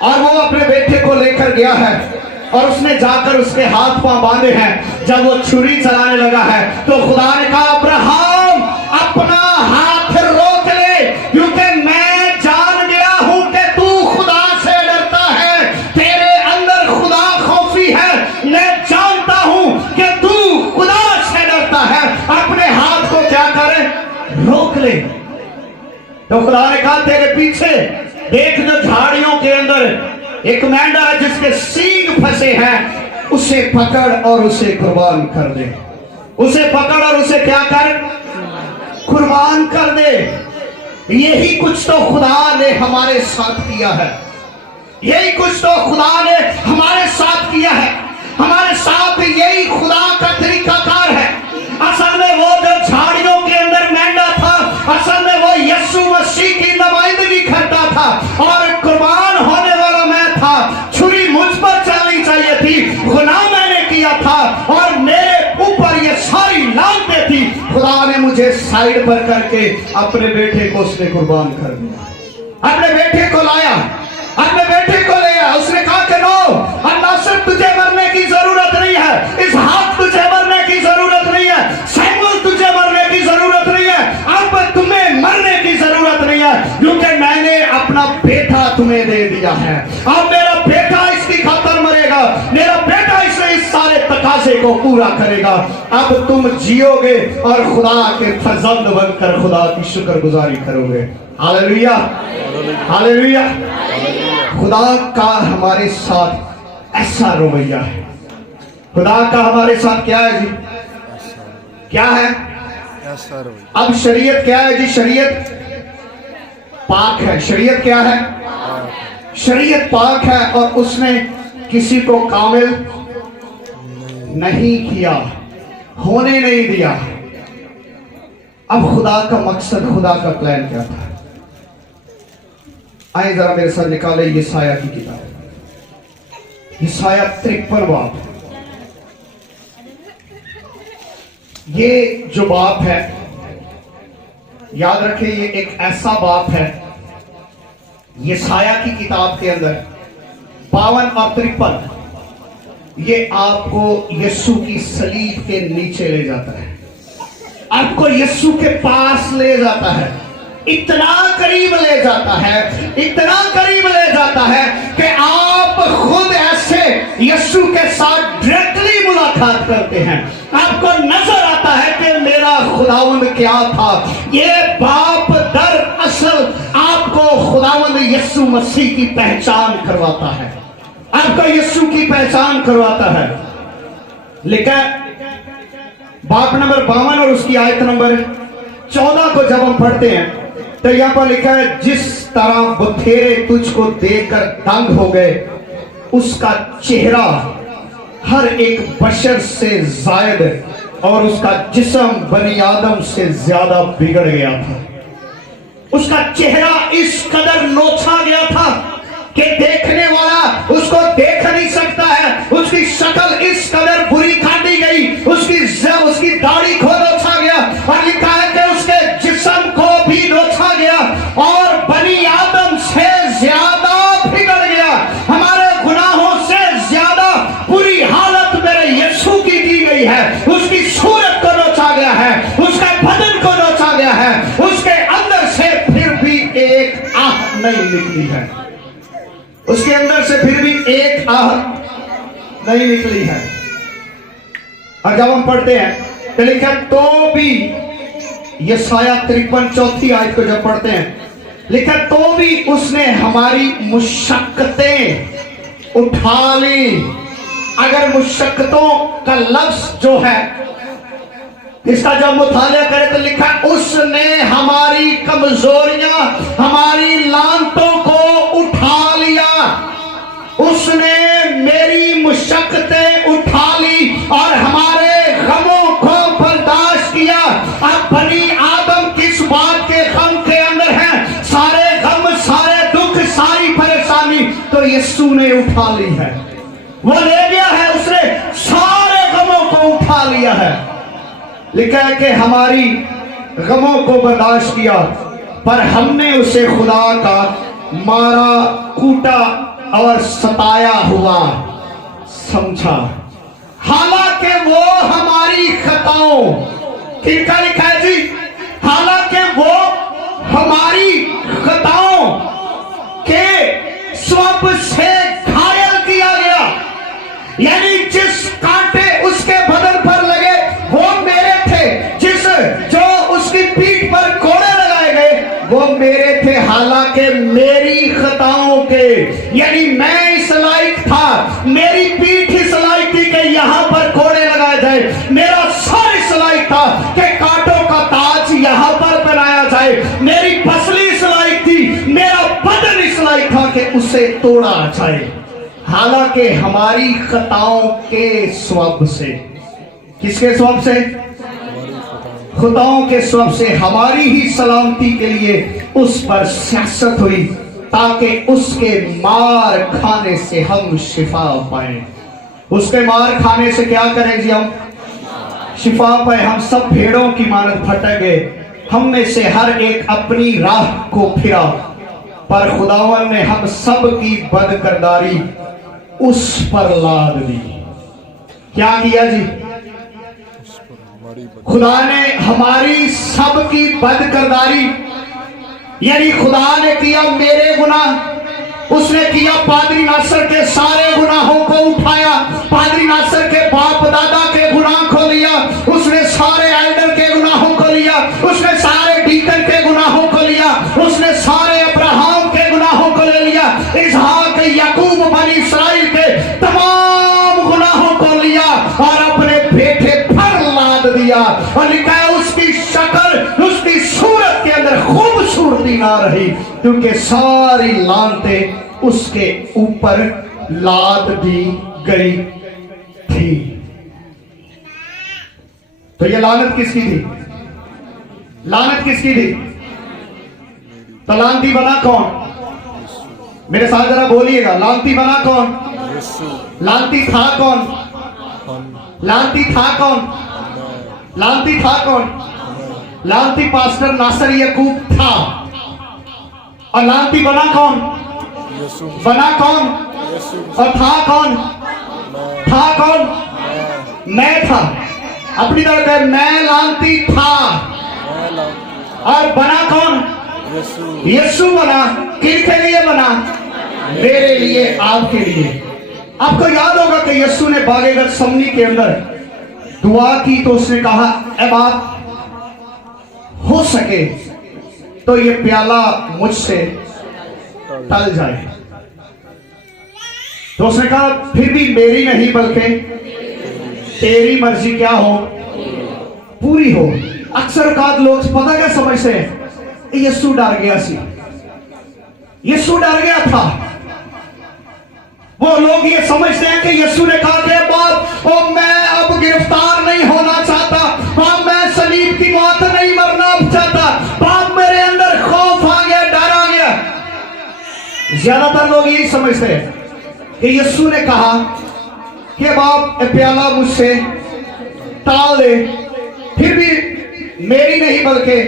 اور وہ اپنے بیٹے کو لے کر گیا ہے، اور اس نے جا کر اس کے ہاتھ پاؤں باندھے ہیں. جب وہ چھری چلانے لگا ہے تو خدا نے کہا ابراہم اپنا ہاتھ روک لے، کیونکہ میں جان گیا ہوں کہ تو خدا سے ڈرتا ہے، تیرے اندر خدا خوفی ہے. میں جانتا ہوں کہ تو خدا سے ڈرتا ہے، اپنے ہاتھ کو کیا کرے؟ روک لے. تو خدا نے کہا تیرے پیچھے دیکھ، جو جھاڑیوں کے اندر ایک مینڈا ہے جس کے سینگ پھنسے ہیں، اسے پکڑ اور اسے قربان کر دے. اسے پکڑ اور اسے کیا کر؟ قربان کر دے. یہی کچھ تو خدا نے ہمارے ساتھ کیا ہے. یہی کچھ تو خدا نے ہمارے ساتھ کیا ہے. ہمارے ساتھ یہی خدا کا طریقہ کار ہے. اصل میں وہ جو جھاڑیوں کے اندر مینڈا تھا، اصل میں وہ یسوع مسیح کی نمائندگی کرتا تھا، اور قربان ہونے والا میں تھا. چھری مجھ پر چلنی چاہیے تھی، گناہ میں نے کیا تھا، اور میرے اوپر یہ ساری لعنتیں تھی. خدا نے مجھے سائیڈ پر کر کے اپنے بیٹے کو اس نے قربان کر دیا. اپنے بیٹے کو لایا، اپنے بیٹے کو لیا. اس نے کہا کہ نو، ناصر تجھے مرنے کی ضرورت نہیں ہے، اسحاق تجھے مرنے کی ضرورت نہیں ہے، سیموئیل تجھے مرنے کی ضرورت نہیں ہے، اب تمہیں مرنے کی ضرورت نہیں ہے، کیونکہ میں نے اپنا بیٹا تمہیں دے دیا ہے. اب میرا بیٹا اس کی خاطر مرے گا، میرا بیٹا اس سارے تقاضے کو پورا کرے گا. اب تم جیو گے اور خدا کے فرزند بن کر خدا کی شکر گزاری کرو گے. ہاللیلویا، ہاللیلویا. خدا کا ہمارے ساتھ ایسا رویہ ہے. خدا کا ہمارے ساتھ کیا ہے جی؟ کیا ہے؟ اب شریعت کیا ہے جی؟ شریعت پاک ہے. شریعت کیا ہے؟ شریعت پاک ہے، اور اس نے کسی کو کامل نہیں کیا، ہونے نہیں دیا. اب خدا کا مقصد، خدا کا پلان کیا تھا؟ آئیں ذرا میرے ساتھ نکالے یسایہ کی کتاب، یسایہ 53 باب. یہ جو باب ہے، یاد رکھیں یہ ایک ایسا باب ہے یسایہ کی کتاب کے اندر 52 اور 53. یہ آپ کو یسوع کی صلیب کے نیچے لے جاتا ہے، آپ کو یسوع کے پاس لے جاتا ہے. اتنا قریب لے جاتا ہے، اتنا قریب لے جاتا ہے کہ آپ خود ایسے یسوع کے ساتھ ڈائریکٹلی ملاقات کرتے ہیں. آپ کو نظر آتا ہے کہ میرا خداوند کیا تھا. یہ باپ در اصل آپ کو خداوند یسوع مسیح کی پہچان کرواتا ہے، آپ کو یسوع کی پہچان کرواتا ہے. لکھا باپ نمبر 52 اور اس کی آیت نمبر 14 کو جب ہم پڑھتے ہیں تو یہاں پر لکھا ہے، جس طرح بتھیرے تجھ کو دیکھ کر دنگ ہو گئے، اس کا چہرہ ہر ایک بشر سے زائد اور اس کا جسم بنی آدم سے زیادہ بگڑ گیا تھا. اس کا چہرہ اس قدر نوچا گیا تھا کہ دیکھنے والا اس کو دیکھ نہیں سکتا ہے. اس کی شکل اس قدر بری کاٹی گئی، اس کی داڑھی کو نوچا گیا، اور لکھا ہے کہ اس کے جسم کو بھی نوچا گیا، اور بنی निकली है, उसके अंदर से फिर भी एक आह नहीं निकली है। और जब हम पढ़ते हैं तो लिखा तो भी, यशाया 53 चौथी आयत को जब पढ़ते हैं लिखा तो भी उसने हमारी मुशक्कतें उठा ली। अगर मुशक्कतों का लफ्ज जो है इसका जब मुतालिया करें तो लिखा उसने हमारी कमजोरियां, हमारी लानतों को उठा लिया, उसने मेरी मुशक्कतें उठा ली और हमारे गमों को बर्दाश्त किया। अब बनी आदम किस बात के गम के अंदर है? सारे गम, सारे दुख, सारी परेशानी तो यीशु ने उठा ली है, वो ले गया है, उसने सारे गमों को उठा लिया है। लिखा है कि हमारी गमों को बर्दाश्त किया, पर हमने उसे खुदा का मारा, कूटा और सताया हुआ समझा। हालांकि वो हमारी खताओं, किनका लिखा है जी? हालांकि वो हमारी खताओं के स्वप से घायल किया गया, यानी जिस कांटे उसके बदन पर लगे वो मेरे थे, जिस जो उसकी पीठ पर कोड़े लगाए गए वो मेरे थे। हालांकि मेरी खताओं के, यानी मैं इस लायक था, मेरी पीठ इस लायक थी कि यहां पर कोड़े लगाए जाए, मेरा सर इस लायक था कि कांटों का ताज यहां पर बनाया जाए, मेरी पसली इस लायक थी, मेरा बदन इस लायक था कि उसे तोड़ा जाए। हालांकि हमारी खताओं के स्वभाव से, किसके स्वभाव से? खुदाओं के स्वभाव से हमारी ही सलामती के लिए उस पर सियासत हुई, ताकि उसके मार खाने से हम शिफा पाए। उसके मार खाने से क्या करें जी? हम शिफा पाए। हम सब भेड़ों की मानद भटक गए, हम में से हर एक अपनी राह को फिरा, पर खुदावन ने हम सब की बदकिरदारी उस पर लाद दी। क्या किया जी? खुदा ने हमारी सब की बदकिरदारी, यानी खुदा ने किया मेरे गुनाह, उसने किया पादरी नासर के सारे गुनाहों को उठाया, पादरी नासर के बाप दादा के गुनाह को लिया, उसने सारे एल्डर के गुनाहों को लिया, उसने सारे डीकन के गुनाहों को लिया, उसने सारे अब्राहम के गुनाहों को ले लिया, इसहाक, याकूब, बनी इस्राइल के तमाम गुनाहों को लिया और अपने बेटे पर लाद दिया। और लिखा है उसकी शक्ल, उसकी सूरत के अंदर खूबसूरती ना रही, क्योंकि सारी लानतें उसके ऊपर लाद दी गई थी। तो ये लानत किसकी थी? लानत किसकी थी? तो लानती बना कौन? मेरे साथ जरा बोलिएगा, लानती बना कौन? लानती था कौन? लानती था कौन? लानती था कौन? लानती पास्टर नासर याकूब था। और लानती बना कौन? बना कौन? और था कौन? था कौन? मैं था। अपनी तरह कहे, मैं लानती था। और बना कौन? यीशु बना। किसके लिए बना? मेरे लिए, आपके लिए। आपको याद होगा कि यीशु ने बागे गतसमनी के अंदर दुआ की तो उसने कहा, ए बाप, हो सके तो ये प्याला मुझसे टल जाए। तो उसने कहा फिर भी मेरी नहीं बल्कि तेरी मर्जी क्या हो, पूरी हो। अक्सर औकात लोग पता क्या समझते हैं? यीशु डर गया सी, यीशु डर गया था। वो लोग ये समझते हैं कि यीशु ने कहा कि बाप, ओ मैं अब गिरफ्तार नहीं होना चाहता, बाप मैं सलीब की मौत नहीं मरना चाहता, बाप मेरे अंदर खौफ आ गया, डर आ गया। ज्यादातर लोग यही समझते हैं कि यीशु ने कहा कि बाप प्याला मुझसे टाल दे, फिर भी मेरी नहीं बल्कि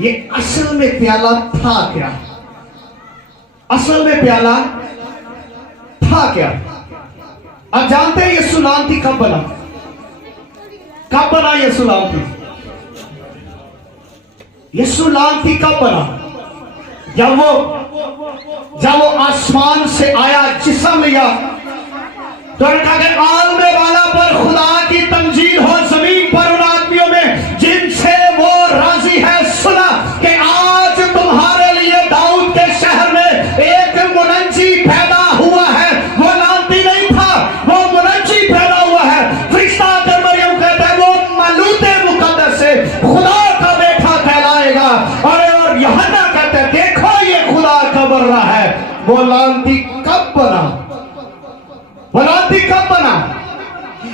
ये असल में प्याला था क्या? असल में प्याला था क्या? आप जानते हैं यीशु लानती कब बना? कब बना यीशु लानती? यीशु लानती कब बना? जब वो जब वो आसमान से आया जिस्म लिया तो कहा कि आलमे वाला पर खुदा की तंजील हो जमीन पर उन आदमियों में जिनसे वो राजी है। सुना कि आज तुम्हारे लिए दाऊद के शहर में एक मुनज्जी पैदा हुआ है। वो लानती नहीं था, वो मुनज्जी पैदा हुआ है। फरिश्ता आकर मरियम कहता है वो मलूते मुकद्दस से खुदा का बेटा कहलाएगा। और यूहन्ना कहते हैं देखो ये खुदा का बर्रा है। वो लानती कब बना? वो लानती कब बना?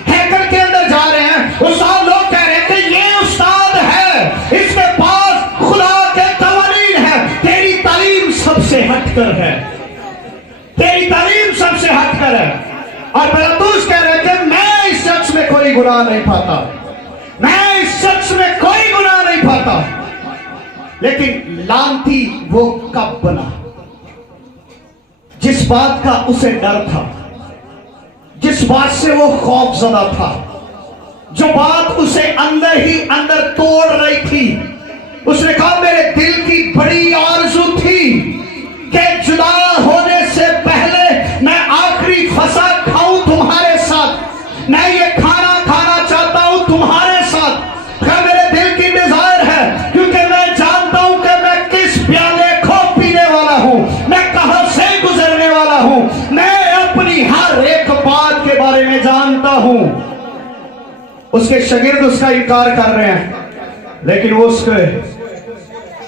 हैकल के अंदर जा रहे हैं, उस्ताद लोग कह रहे हैं कि ये उस्ताद है, इसके पास खुदा के कवानीन है। तेरी तालीम सबसे हटकर है, तेरी तालीम सबसे हटकर है। और पिलातुस कह रहे थे मैं इस शख्स में कोई गुनाह नहीं पाता, मैं इस शख्स में कोई गुनाह नहीं पाता। लेकिन लानती वो कब बना? जिस बात का उसे डर था, जिस बात से वो खौफजदा था, जो बात उसे अंदर ही अंदर तोड़ रही थी। उसने कहा मेरे दिल की बड़ी आरज़ू थी कि जुदा होने से पहले मैं आखिरी फसा खाऊं तुम्हारे साथ, मैं ये खाना खाना चाहता हूं तुम्हारे साथ। क्या मेरे दिल की डिजायर है, क्योंकि मैं जानता हूं कि मैं किस प्याले को पीने वाला हूं, मैं कहां से गुजरने वाला हूं, मैं अपनी हर एक बात के बारे में जानता हूं। उसके शागिर्द उसका इनकार कर रहे हैं, लेकिन वो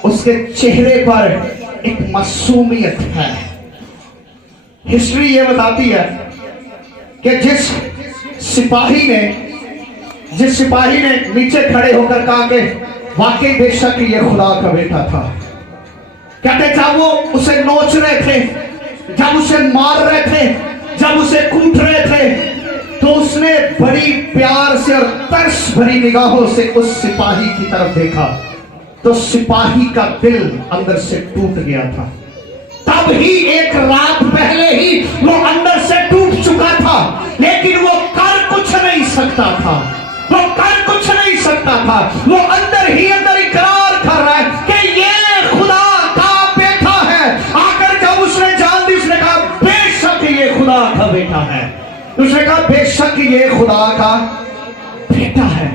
उसके चेहरे पर एक मासूमियत है। हिस्ट्री ये बताती है कि जिस सिपाही ने नीचे खड़े होकर कहा कि वाकई बेशक ये खुदा का बेटा था। कहते जब वो उसे नोच रहे थे, जब उसे मार रहे थे, जब उसे कूट रहे थे, तो उसने बड़ी प्यार से और तरस भरी निगाहों से उस सिपाही की तरफ देखा, तो सिपाही का दिल अंदर से टूट गया था। तब ही एक रात पहले ही वो अंदर से टूट चुका था, लेकिन वो कर कुछ नहीं सकता था, वो कर कुछ नहीं सकता था। वो अंदर ही अंदर इकरार कर रहा है कि ये खुदा का बेटा है। आकर जब उसने जान दी, उसने कहा बेशक ये खुदा का बेटा है। उसने कहा बेशक ये खुदा का बेटा है।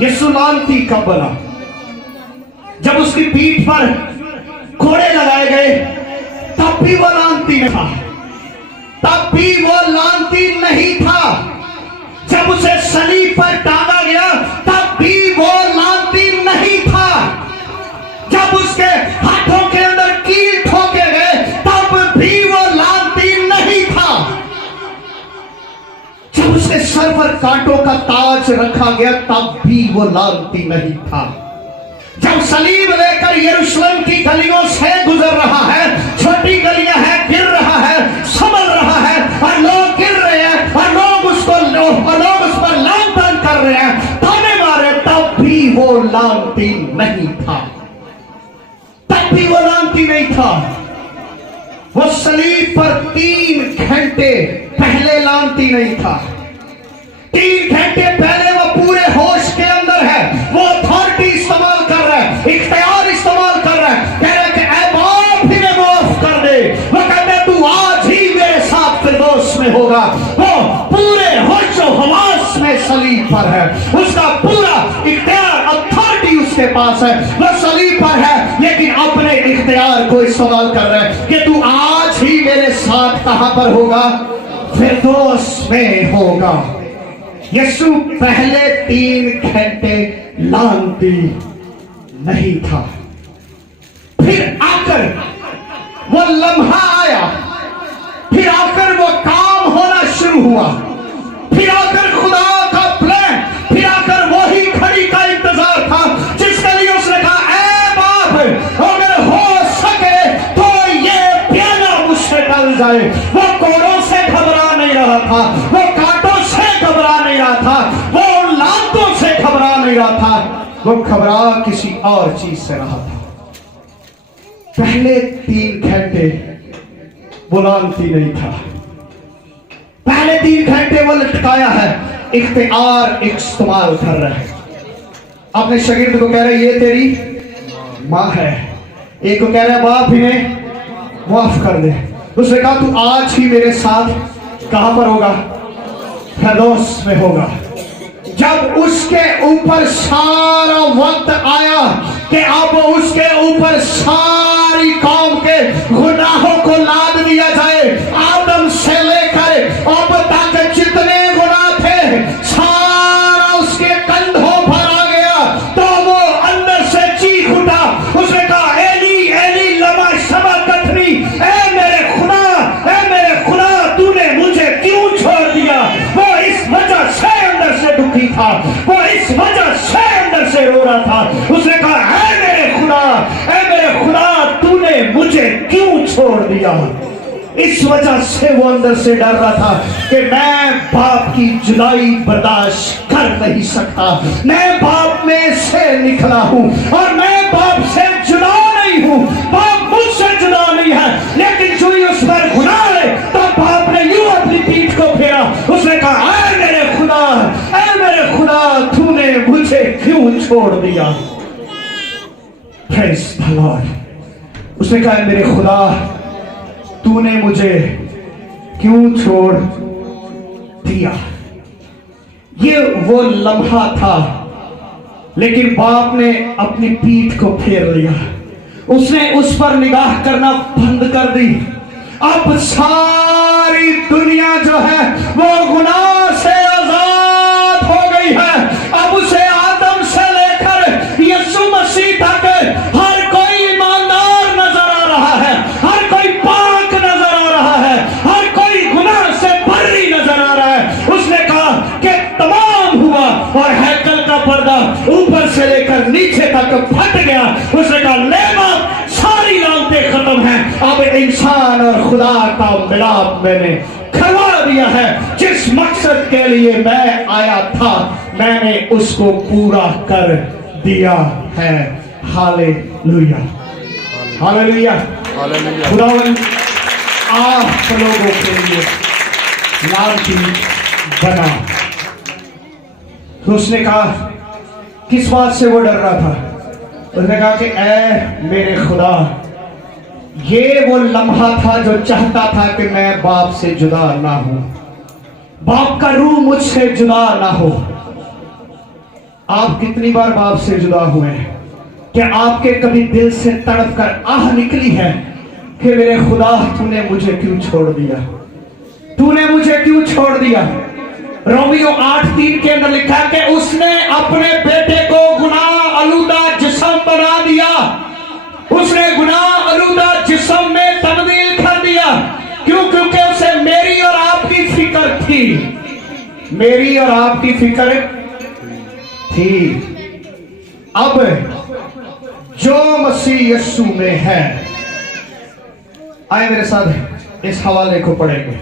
यीशु लानती कब बना? जब उसकी पीठ पर घोड़े लगाए गए तब भी वो लानती नहीं था, तब भी वो लानती नहीं था। जब उसे सलीब पर टांगा गया तब भी वो लानती नहीं था। जब उसके हाथों के अंदर कील ठोके गए तब भी वो लानती नहीं था। जब उसके सर पर कांटों का ताज रखा गया तब भी वो लानती नहीं था। जब सलीब लेकर यरूशलेम की गलियों से गुजर रहा है, छोटी गलियां हैं, गिर रहा है, संभल रहा है, और लोग गिर रहे हैं, और लोग उस पर लानतान कर रहे हैं, ताने मारे, तब भी वो लानती नहीं था, तब भी वो लानती नहीं था। वो सलीब पर 3 घंटे पहले लानती नहीं था। 3 घंटे पहले वो पूरे होश के अंदर है, वो अथॉरिटी इस्तेमाल कर रहा है, इख्तियार इस्तेमाल कर रहा है, कह रहा है कि ऐ बाप इन्हें माफ कर दे। वो कहते हैं तू आज ही मेरे साथ फिरदौस में होगा। वो पूरे होश और हवास में सलीब पर है, उसका पूरा इख्तियार अथॉरिटी उसके पास है, वो सलीब पर है, लेकिन अपने इख्तियार को इस्तेमाल कर रहा है कि तू आज ही मेरे साथ कहां पर होगा? फिरदौस में होगा। यीशु पहले 3 घंटे लानती नहीं था। फिर आकर वो लम्हा आया, फिर आकर वो काम होना शुरू हुआ, फिर आकर खुदा का प्लान, फिर आकर वही घड़ी का इंतजार था जिसके लिए उसने कहा ऐ बाप अगर हो सके तो ये प्याला मुझसे टल जाए। वो कोड़ों से घबरा नहीं रहा था, वो कांटों से घबरा नहीं रहा था, वो लातों से घबरा नहीं रहा था, वो घबरा किसी और चीज से रहा था। पहले 3 घंटे वो लानती नहीं था, पहले 3 घंटे वो लटकाया है, इख्तियार इस्तेमाल कर रहा है। अपने शागिर्द को कह रहे ये तेरी माँ है, एक को कह रहा है बाप इन्हें معاف کر دے. اس نے کہا تو آج ہی میرے ساتھ کہاں پر ہوگا؟ فردوس میں ہوگا. جب اس کے اوپر سارا وقت آیا کہ اب اس کے اوپر ساری قوم کے گناہوں کو لاد دیا جائے، آدم سے لے کر اب تک جتنے گناہ تھے سارا اس کے کندھوں پر آ گیا، تو وہ اندر سے چیخ اٹھا. اس نے کہا ایلی ایلی لما سبقتنی، اے میرے خدا تو نے مجھے کیوں چھوڑ دیا؟ وہ اس وجہ سے اندر سے دکھی تھا، وہ اس وجہ سے اندر سے رو رہا تھا. اس نے کہا اے میرے خدا تو نے مجھے کیوں چھوڑ دیا؟ اس وجہ سے وہ اندر سے ڈر رہا تھا کہ میں باپ کی جدائی برداشت کر نہیں سکتا. میں باپ میں سے نکلا ہوں اور میں باپ سے جدا نہیں ہوں، باپ مجھ سے جدا نہیں ہے، لیکن جو ہی اس پر گناہ ہے تو باپ نے یوں اپنی پیٹھ کو پھیرا. اس نے کہا اے میرے خدا تو نے مجھے کیوں چھوڑ دیا؟ Praise the Lord. اس نے کہا اے میرے خدا تو نے مجھے کیوں چھوڑ دیا؟ یہ وہ لمحہ تھا، لیکن باپ نے اپنی پیٹھ کو پھیر لیا. اس نے اس پر نگاہ کرنا بند کر دی. اب ساری دنیا جو ہے وہ گناہ سے آزاد ہو گئی ہے. اب اسے آدم سے لے کر یسوع مسیح تک ہر کوئی ایماندار نظر آ رہا ہے، ہر کوئی پاک نظر آ رہا ہے، ہر کوئی گناہ سے بری نظر آ رہا ہے. اس نے کہا کہ تمام ہوا اور ہیکل کا پردہ اوپر سے لے کر نیچے تک پھٹ گیا. اس نے کہا لے باپ ساری لعنتیں ختم ہیں، اب انسان اور خدا کا ملاپ میں نے کروا دیا ہے. جس مقصد کے لیے میں آیا تھا میں نے اس کو پورا کر دیا ہے. ہالےلویا ہالےلویا. خداوند آپ لوگوں کے لیے لعنتی بنا. تو اس نے کہا کس بات سے وہ ڈر رہا تھا؟ اس نے کہا کہ اے میرے خدا یہ وہ لمحہ تھا جو چاہتا تھا کہ میں باپ سے جدا نہ ہوں، باپ کا روح مجھ سے جدا نہ ہو. آپ کتنی بار باپ سے جدا ہوئے ہیں؟ کہ آپ کے کبھی دل سے تڑپ کر آہ نکلی ہے کہ میرے خدا تو نے مجھے کیوں چھوڑ دیا؟ تو نے مجھے کیوں چھوڑ دیا؟ رومیو 8:3 کے اندر لکھا کہ اس نے اپنے بیٹے کو گناہ آلودہ جسم بنا دیا. اس نے گناہ آلودہ جسم میں تبدیل کر دیا. کیوں؟ کیونکہ اسے میری اور آپ کی فکر تھی. میری اور آپ کی فکر تھی. اب جو مسیح یسوع میں ہے، آئے میرے ساتھ اس حوالے کو پڑھیں گے،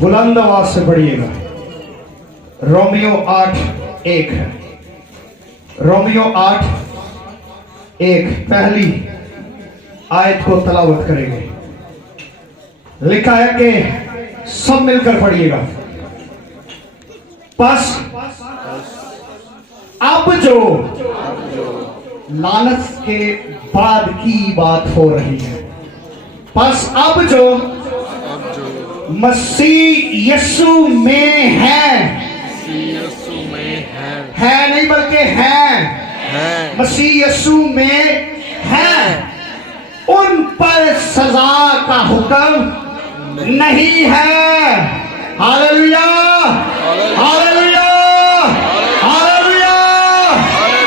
بلند آواز سے پڑھیے گا. رومیو 8:1 ہے. رومیو 8:1 پہلی آیت کو تلاوت کریں گے. لکھا ہے کہ سب مل کر پڑھیے گا. پس اب جو لعنت کے بعد کی بات ہو رہی ہے، پس اب جو مسیح یسوع میں ہے نہیں بلکہ ہے، مسیح یسوع میں ہے، ان پر سزا کا حکم نہیں ہے. ہاللیلویا ہاللیلویا ہاللیلویا.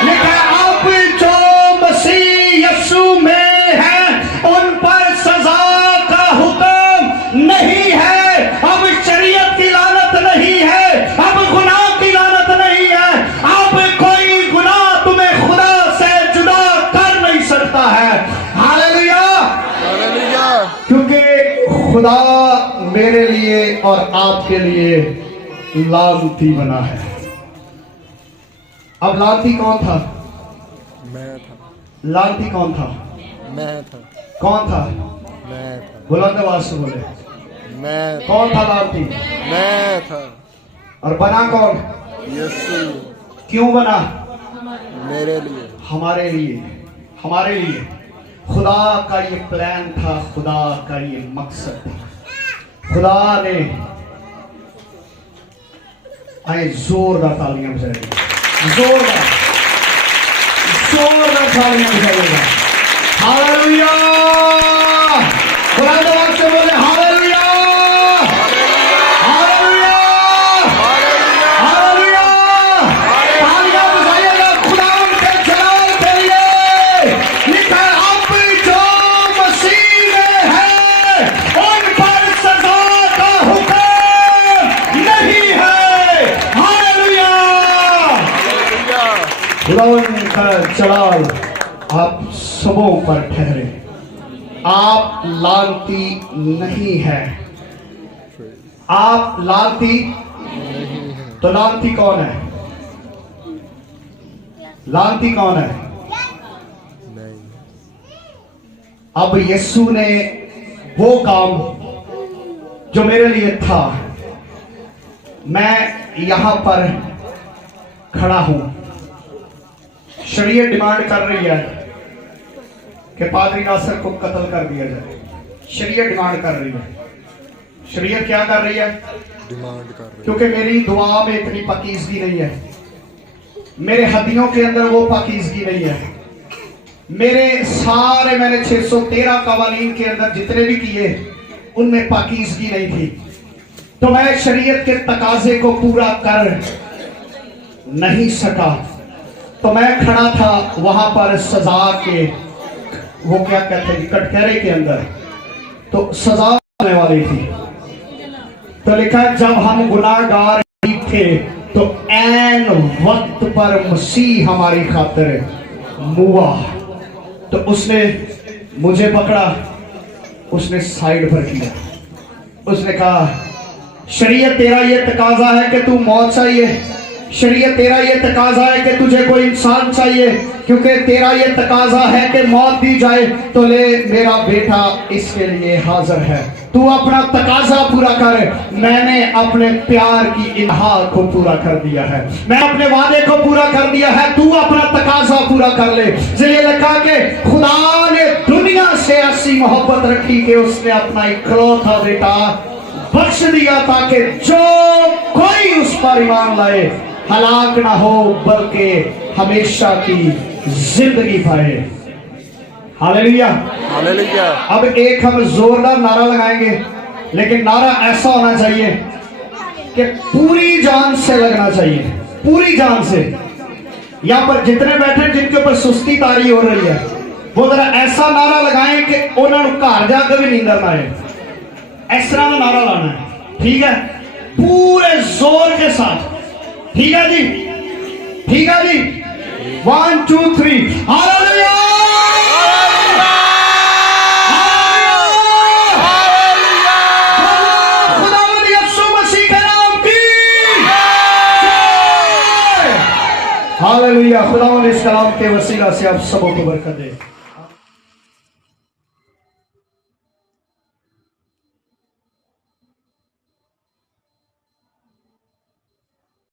لکھا اب جو مسیح یسوع میں ہے ان پر سزا کا حکم نہیں ہے. اب شریعت کی لعنت نہیں ہے، اب گناہ کی لعنت نہیں ہے. اب کوئی گناہ تمہیں خدا سے جدا کر نہیں سکتا ہے. ہاللیلویا. کیونکہ خدا میرے لیے اور آپ کے لیے لعنتی بنا ہے. اب لعنتی کون تھا؟ میں تھا. لعنتی کون تھا؟ میں تھا. کون تھا؟ میں تھا. بلند آواز سے بولے. میں کون تھا لعنتی؟ میں تھا. اور بنا کون؟ یسوع. کیوں بنا؟ میرے لیے. ہمارے لیے. ہمارے لیے. खुदा का ये प्लान था, खुदा का ये मकसद था। खुदा ने, आए जोरदार तालियां बजाइएगा, जोरदार तालियां बजाइएगा। हालेलुया, खुदा दबाव से बोले हालेलुया, हालेलुया, हालेलुया। तालियां बजाइएगा खुदा के जलाल के लिए। लिखा है अब जो मसीह में है उन पर सजा का हुक्म नहीं है। हालेलुया, खुदा का जलाल आप सबों पर ठहरे। आप लानती नहीं है, आप लानती, तो लानती कौन है? लानती कौन है? नहीं। अब यीशु ने वो काम जो मेरे लिए था, मैं यहां पर खड़ा हूं। शरीयत डिमांड कर रही है कि पादरी नासिर को कत्ल कर दिया जाए। शरीयत डिमांड कर रही है। शरीयत क्या कर रही है? डिमांड कर रहे क्योंकि मेरी दुआ में इतनी पाकीज़गी नहीं है, मेरे हड्डियों के अंदर वो पाकीज़गी नहीं है। मेरे सारे, मैंने 613 कवानीन के अंदर जितने भी किए उनमें पाकीज़गी नहीं थी, तो मैं शरीयत के तकाजे को पूरा कर नहीं सका। तो मैं खड़ा था वहां पर सजा के, वो क्या कहते हैं, कटघरे के अंदर, तो सजा होने वाली थी। तो लिखा जब हम गुनाहगार ही थे तो ऐन वक्त पर मसीह हमारी खातिर मुआ। तो उसने मुझे पकड़ा, उसने साइड पर किया, उसने कहा शरीयत तेरा ये तकाजा है कि तू मौत चाहिए, शरीयत तेरा ये तकाजा है कि तुझे कोई इंसान चाहिए, क्योंकि तेरा ये तकाजा है कि मौत दी जाए, तो ले मेरा बेटा इसके लिए हाजिर है, तू अपना तकाजा पूरा कर। मैंने अपने प्यार की इंतहा को पूरा कर दिया है, मैं अपने वादे को पूरा कर दिया है, तू अपना तकाजा पूरा कर ले। इसलिए लिखा कि खुदा ने दुनिया से ऐसी मोहब्बत रखी कि उसने अपना इकलौता बेटा बख्श दिया, ताकि जो कोई उस पर ईमान लाए हलाक ना हो बल्कि हमेशा की जिंदगी पाए। Hallelujah, hallelujah. अब एक हम जोरदार नारा लगाएंगे, लेकिन नारा ऐसा होना चाहिए कि पूरी जान से लगना चाहिए, पूरी जान से। यहां पर जितने बैठे जिनके ऊपर सुस्ती तारी हो रही है, वो जरा ऐसा नारा लगाएं कि उन्होंने घर जाकर भी नींदर ना आए। इस तरह का नारा लाना है, ठीक है, पूरे जोर के साथ। ठीक है जी, ठीक है जी, 1 2 3 हालेलुया, खुदावंद यीशु मसीह के नाम की हालेलुया। खुदावंद इस कलाम के वसीला से आप सबों को बरकत दे।